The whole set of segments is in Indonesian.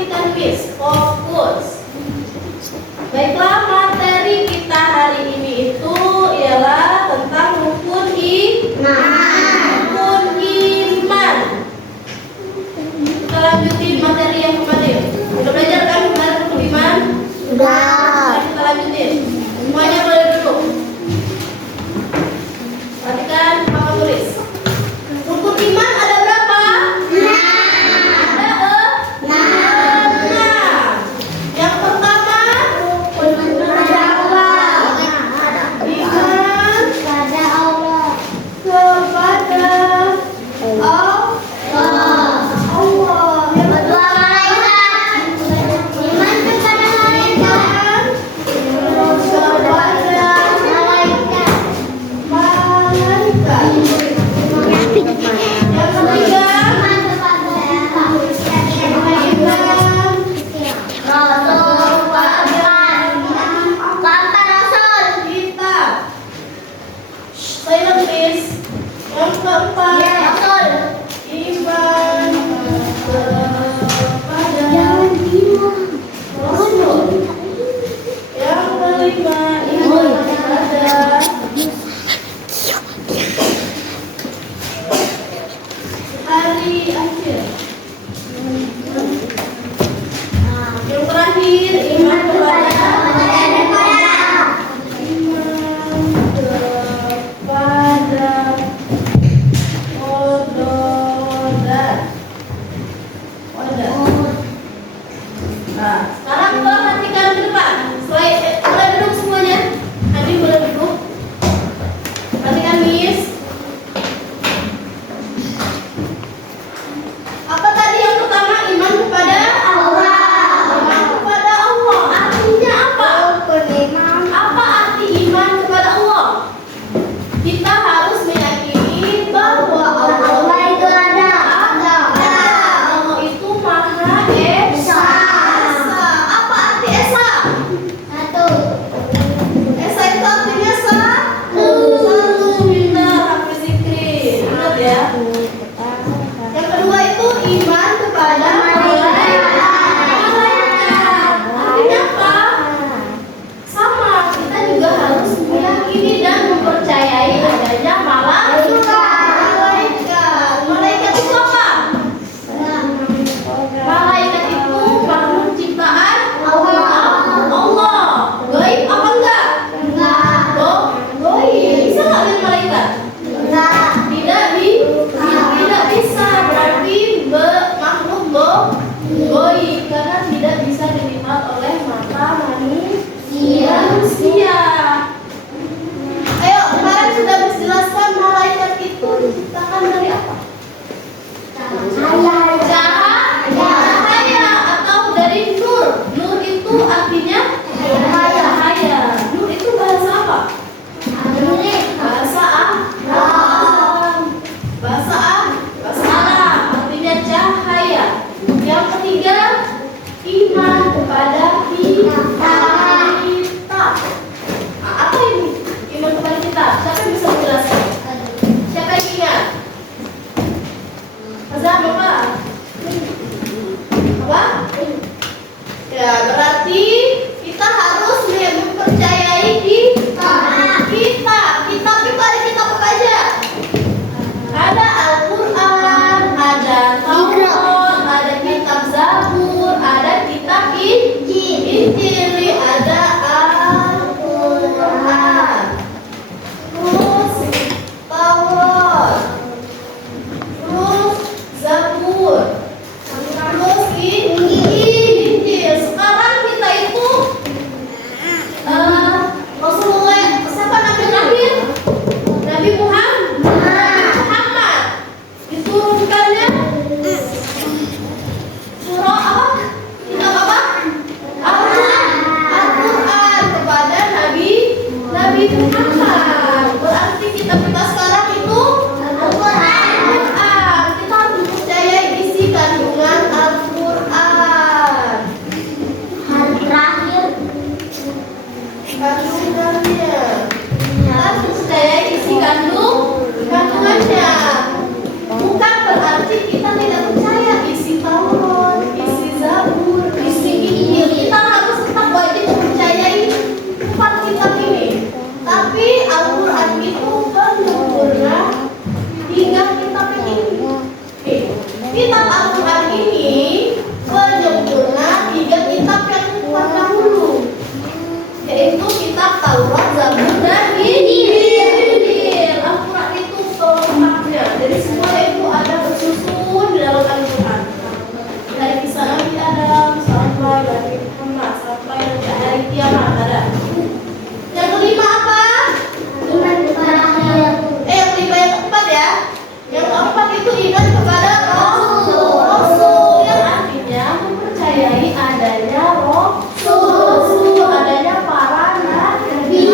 perhatikan Miss, fokus. Baiklah, materi kita hari ini itu ialah tentang rukun iman. Kita lanjutin materi yang kemarin. Udah belajar kan kemarin rukun iman? Udah. Kita lanjutin. Semuanya boleh duduk. Perhatikan, Papa tulis. Rukun iman ada berapa? Yang pertama, hari akhir. Yang terakhir, iman kepada Nah, sekarang perhatikan ke depan. Boleh duduk semuanya. Abi boleh duduk. Perhatikan Miss. Apa tadi yang pertama? Iman kepada Allah. Iman kepada Allah. Artinya apa? Apa arti iman kepada Allah? Kita harus meyakini bahwa Allah itu ada. Allah itu Maha Esa. Apa arti Esa? Esa itu artinya satu. Pintar, hafiz zikri. Ingat ya. Yang kedua itu iman kepada malaikat. Artinya apa? Sama, kita juga harus meyakini dan mempercayai adanya malaikat. Malaikat itu apa? Malaikat itu makhluk ciptaan Allah. Gaib apa enggak? Gaib. Bisa nggak lihat malaikat? Tidak bisa. Berarti makhluk gaib karena tidak bisa dilihat oleh mata manusia. Ayo, kemarin sudah dijelaskan malaikat itu diciptakan dari apa? Cahaya atau dari nur. Nur itu artinya cahaya. Nur itu bahasa apa? Bahasa Arab artinya cahaya. Yang ketiga, iman kepada sampai Nabi Muhammad sampai nanti hari kiamat ada. Yang kelima apa? Iman kepada akhir. Yang kelima yang keempat ya. Yang keempat itu iman kepada Rasul yang artinya mempercayai adanya Rasul, adanya para nabi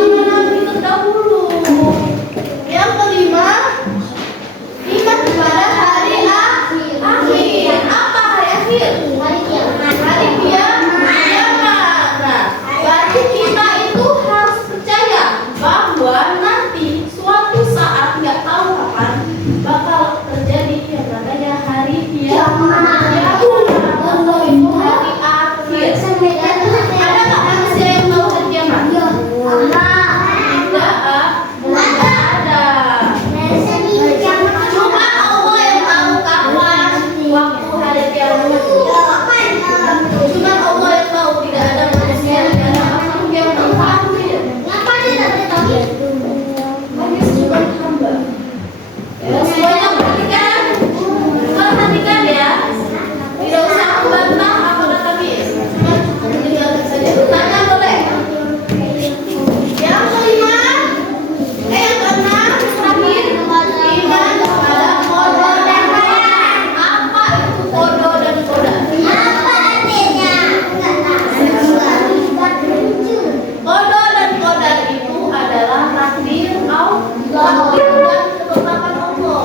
terdahulu. Yang kelima iman kepada hari akhir. Apa hari akhir? Hari kiamat. Hari kiamat. Nah, berarti kita itu harus percaya bahwa nanti suatu saat nggak tahu kapan bakal terjadi yang namanya hari kiamat. Atau itu hari akhir. Ada nggak manusia yang tahu hari kiamat? Tidak, belum ada. Cuma Allah yang tahu kapan waktu hari kiamat itu. Cuma Allah yang tahu, tidak ada manusia, tidak ada makhluk yang tahu waktunya. Hanya cuma hamba. Ya, semuanya perhatikan. Perhatikan ya. Tidak usah membantah apa kata Miss. Cuma meninggalkan saja. Tanya boleh. Yang kelima, yang keenam, terakhir, iman kepada qada dan qadar. Apa itu qada dan qadar? Qada dan qadar itu adalah takdir Allah dan ketetapan Allah.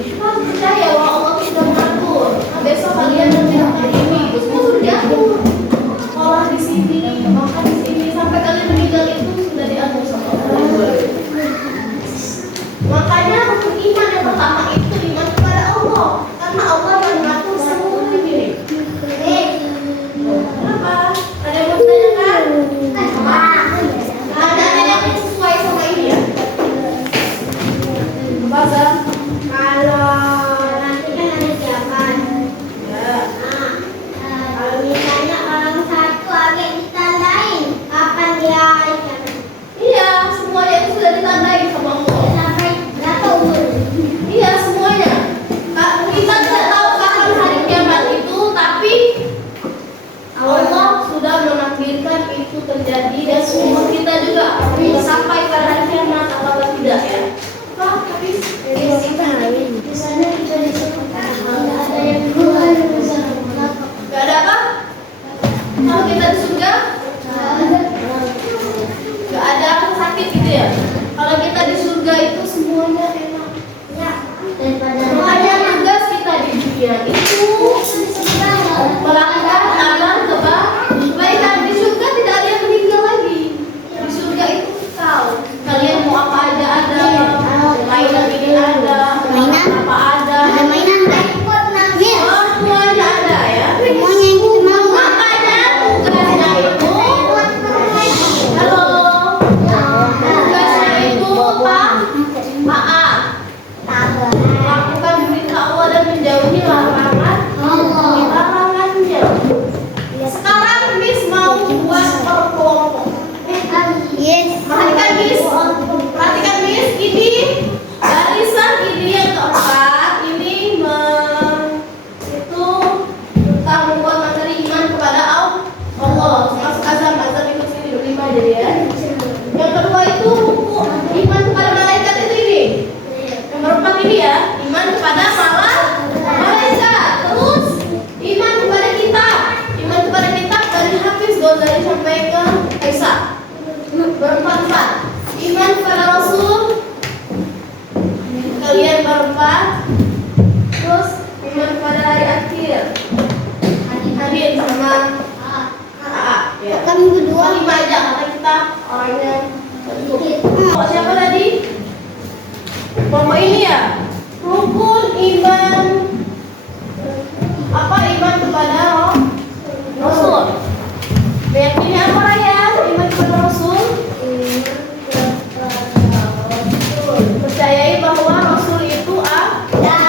Kita harus percaya bahwa Allah itu sudah mengatur. Nah, besok kalian nanti makan ini, itu semua sudah diatur. Sekolah di sini, makan di sini, sampai kalian meninggal itu sudah diatur sama Allah. Makanya rukun iman yang pertama itu iman kepada Allah, karena Allah yang mengatur semua ini. Kenapa? Ada yang mau ditanyakan? Ada yang sesuai sama ini ya? Baza? Kalau nanti kan ada kiamat. Ya. Kalau misalnya orang satu agak ditandain, kapan dia hari kiamat? Iya, semuanya itu sudah ditandai sama Allah. Sampai berapa umur? Iya, semuanya. Kita tidak tahu kapan hari kiamat itu, tapi Allah sudah menakdirkan itu terjadi dan semua kita juga sampai pada hari kiamat atau tidak ya. Pak, habis. Di sana kita disuruh tidak ada yang keluar di sana. Gak ada apa? Kalau kita di surga, gak ada sakit gitu ya. Kalau kita di surga itu semuanya enak. Daripada Makanya tugas kita di dunia itu melakukan amal kebaikan. Di surga tidak ada yang meninggal lagi. Di surga itu kekal. Kalian mau apa aja ada. Mainan ini ada. Apa ada. mainan iPod nangis. Oh, semuanya ada ya. Semuanya yang kita mau. Makanya tugasnya itu. Halo. Tugasnya itu maaf. Lakukan perintah Allah dan menjauhi larangannya. Sekarang Miss mau buat kelompok. Yes. Perhatikan Miss. Perhatikan Miss. Ini barisan ini yang keempat. Ini itu tentang membuat materi iman kepada Allah. Masuk azam ikut sini berlima jadi ya. Yang kedua itu buku iman kepada malaikat itu ini. Yang keempat ini ya, iman kepada malaikat. Terus iman kepada kitab. Iman kepada kitab dari Hafiz Ghazali sampai ke Aisyah. Berempat-empat. Iman kepada Rasul. Kalian berempat. Terus iman kepada hari akhir. Hadir sama AA. Ya. Kami berdua. Lima aja karena kita orangnya sedikit. Oh, siapa tadi? Kelompok ini ya. Rukun iman. Apa iman kepada Rasul? Keyakinan apa ya? Iman kepada Rasul. Percayai bahwa Rasul itu ada.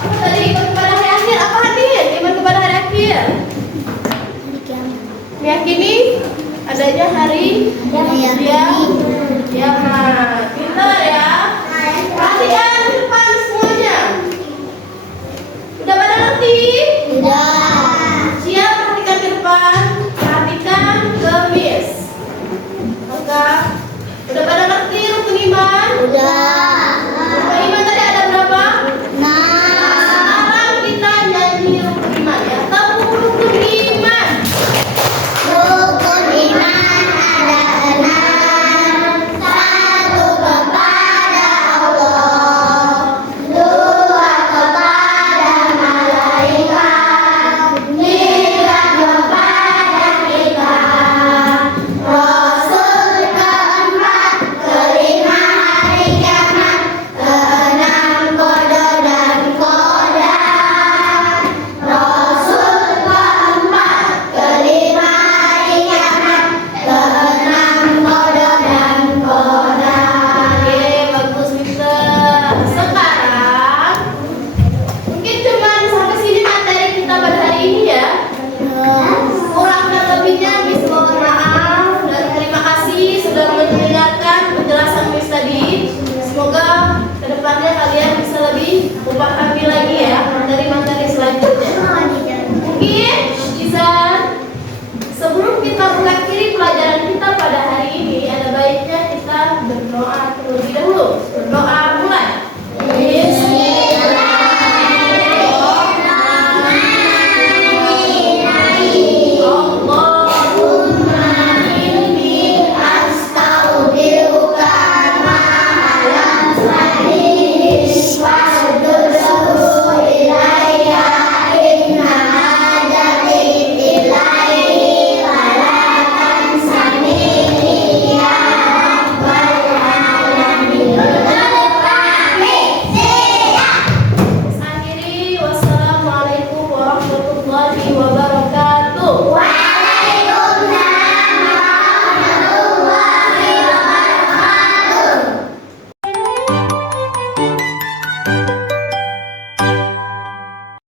Apa tadi iman kepada hari akhir? Apa hadir? Iman kepada hari akhir. Meyakini adanya hari Meyakini